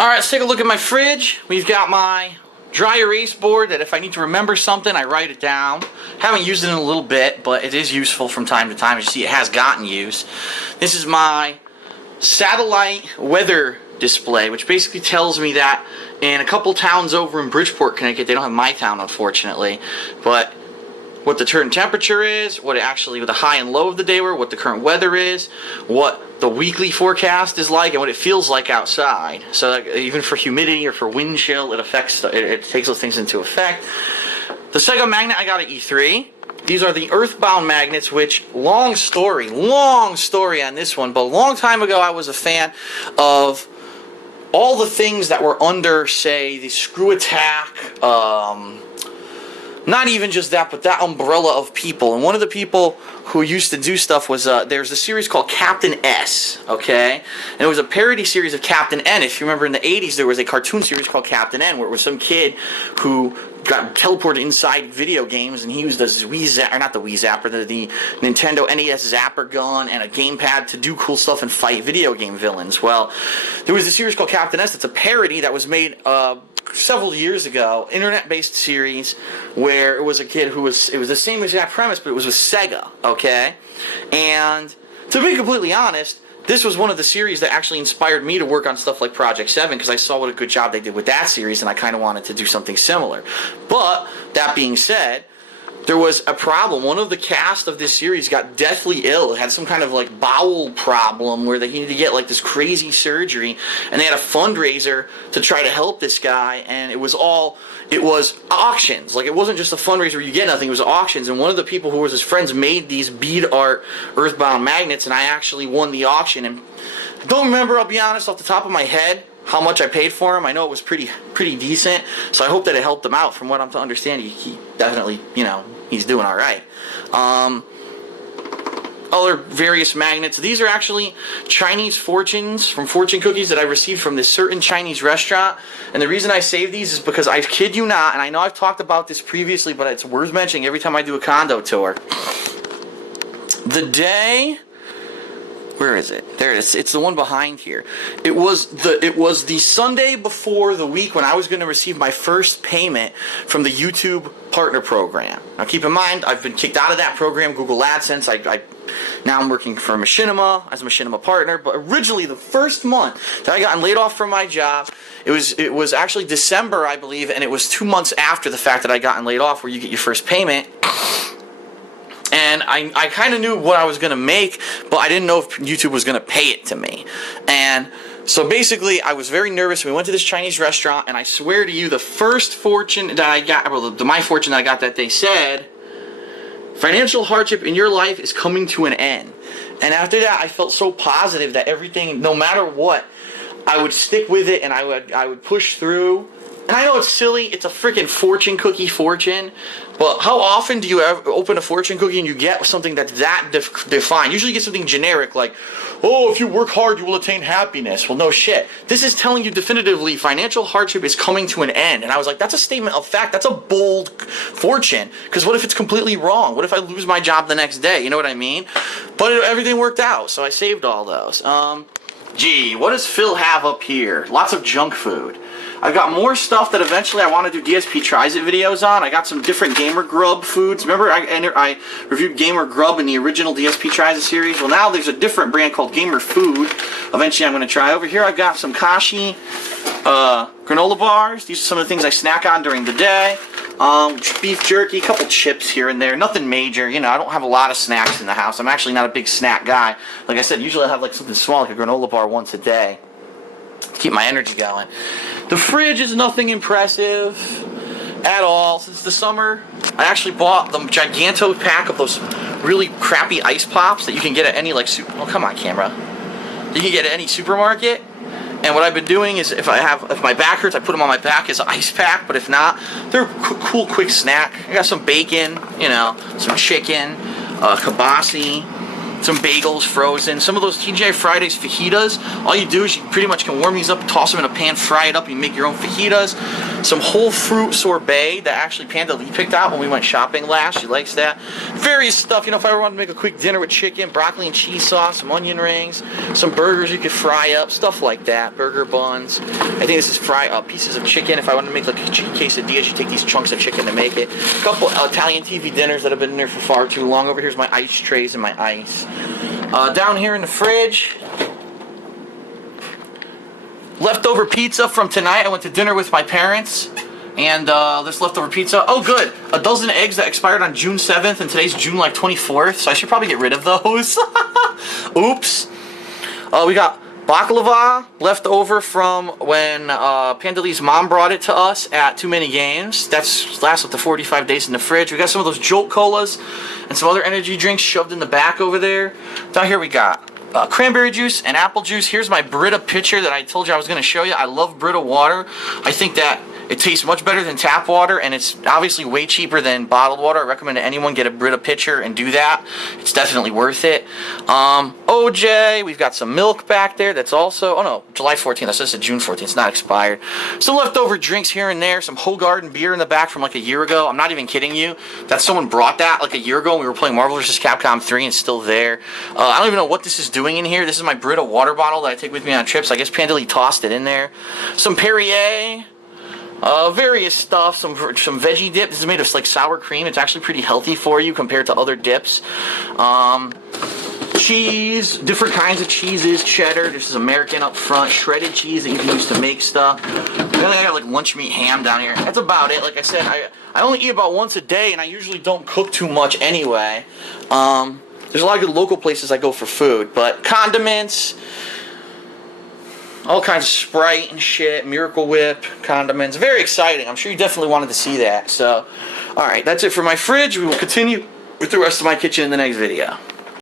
Alright, let's take a look at my fridge. We've got my dry erase board that if I need to remember something, I write it down. Haven't used it in a little bit, but it is useful from time to time. As you see, it has gotten use. This is my satellite weather display, which basically tells me that in a couple towns over in Bridgeport, Connecticut, they don't have my town, unfortunately, but what the current temperature is, what the high and low of the day were, what the current weather is, what the weekly forecast is like, and what it feels like outside. So even for humidity or for wind chill, it takes those things into effect. The Sega magnet I got at E3. These are the earthbound magnets, which, long story on this one, but a long time ago I was a fan of all the things that were under, say, the Screw Attack, not even just that, but that umbrella of people. And one of the people who used to do stuff was, there's a series called Captain S, okay? And it was a parody series of Captain N. If you remember in the 80s, there was a cartoon series called Captain N, where it was some kid who got teleported inside video games, and he used the the Nintendo NES Zapper gun and a gamepad to do cool stuff and fight video game villains. Well, there was a series called Captain S that's a parody that was made several years ago, internet-based series, where it was a kid it was the same exact premise, but it was with Sega, okay? And to be completely honest, this was one of the series that actually inspired me to work on stuff like Project 7, because I saw what a good job they did with that series, and I kind of wanted to do something similar. But, that being said, there was a problem. One of the cast of this series got deathly ill. It had some kind of like bowel problem where they needed to get like this crazy surgery, and they had a fundraiser to try to help this guy, and it was auctions. Like, it wasn't just a fundraiser where you get nothing, it was auctions, and one of the people who was his friends made these bead art earthbound magnets, and I actually won the auction. And I don't remember, I'll be honest, off the top of my head, how much I paid for him. I know it was pretty decent, so I hope that it helped him out. From what I'm to understand, he definitely, he's doing all right. Other various magnets. These are actually Chinese fortunes from fortune cookies that I received from this certain Chinese restaurant. And the reason I save these is because, I kid you not, and I know I've talked about this previously, but it's worth mentioning every time I do a condo tour. The day... Where is it? There it is. It's the one behind here. It was the Sunday before the week when I was going to receive my first payment from the YouTube Partner Program. Now keep in mind, I've been kicked out of that program, Google AdSense. Now I'm working for Machinima as a Machinima partner. But originally, the first month that I got laid off from my job, it was actually December, I believe, and it was 2 months after the fact that I got laid off, where you get your first payment. And I kind of knew what I was going to make, but I didn't know if YouTube was going to pay it to me. And so basically, I was very nervous. We went to this Chinese restaurant, and I swear to you, the first fortune that I got, my fortune that I got that day said, financial hardship in your life is coming to an end. And after that, I felt so positive that everything, no matter what, I would stick with it, and I would push through. And I know it's silly, it's a freaking fortune cookie fortune, but how often do you ever open a fortune cookie and you get something that's that defined? Usually you get something generic like, oh, if you work hard, you will attain happiness. Well, no shit. This is telling you definitively financial hardship is coming to an end. And I was like, that's a statement of fact. That's a bold fortune. Because what if it's completely wrong? What if I lose my job the next day? You know what I mean? But everything worked out, so I saved all those. Gee, what does Phil have up here? Lots of junk food. I've got more stuff that eventually I want to do DSP Tries It videos on. I got some different Gamer Grub foods. Remember I reviewed Gamer Grub in the original DSP Tries It series? Well, now there's a different brand called Gamer Food. Eventually I'm going to try. Over here I've got some Kashi granola bars. These are some of the things I snack on during the day. Beef jerky, a couple chips here and there. Nothing major. I don't have a lot of snacks in the house. I'm actually not a big snack guy. Like I said, usually I have like something small, like a granola bar once a day. Keep my energy going. The fridge is nothing impressive at all. Since the summer, I actually bought the giganto pack of those really crappy ice pops that you can get at any oh, come on, camera. You can get at any supermarket. And what I've been doing is, if my back hurts, I put them on my back as an ice pack. But if not, they're a cool, quick snack. I got some bacon, some chicken, kibasi. some bagels frozen, some of those TGI Fridays fajitas. All you do is you pretty much can warm these up, toss them in a pan, fry it up, and you make your own fajitas. Some whole fruit sorbet that actually Panda Lee picked out when we went shopping last. She likes that. Various stuff, you know, if I ever wanted to make a quick dinner with chicken, broccoli and cheese sauce, some onion rings, some burgers you could fry up, stuff like that. Burger buns. I think this is pieces of chicken. If I wanted to make like a chicken quesadillas, you take these chunks of chicken to make it. A couple Italian TV dinners that have been in there for far too long. Over here's my ice trays and my ice. Down here in the fridge, leftover pizza from tonight. I went to dinner with my parents, and this leftover pizza. Oh, good. A dozen eggs that expired on June 7th, and today's June like 24th, so I should probably get rid of those. Oops. We got baklava left over from when Panda Lee's mom brought it to us at Too Many Games. That's lasts up to 45 days in the fridge. We got some of those Jolt Colas and some other energy drinks shoved in the back over there. Down here we got cranberry juice and apple juice. Here's my Brita pitcher that I told you I was going to show you. I love Brita water. I think that it tastes much better than tap water, and it's obviously way cheaper than bottled water. I recommend that anyone get a Brita pitcher and do that. It's definitely worth it. OJ, we've got some milk back there that's also, oh no, July 14th. That's just June 14th. It's not expired. Some leftover drinks here and there. Some Hoegaarden beer in the back from like a year ago. I'm not even kidding you. That someone brought that like a year ago when we were playing Marvel vs. Capcom 3 and it's still there. I don't even know what this is doing in here. This is my Brita water bottle that I take with me on trips. I guess Panda Lee tossed it in there. Some Perrier. Various stuff, some veggie dip. This is made of like sour cream. It's actually pretty healthy for you compared to other dips. Cheese, different kinds of cheeses, cheddar. This is American up front, shredded cheese that you can use to make stuff. Then I got like lunch meat ham down here. That's about it. Like I said, I only eat about once a day, and I usually don't cook too much anyway. There's a lot of good local places I go for food, but condiments. All kinds of Sprite and shit, Miracle Whip, condiments. Very exciting. I'm sure you definitely wanted to see that. So, alright, that's it for my fridge. We will continue with the rest of my kitchen in the next video.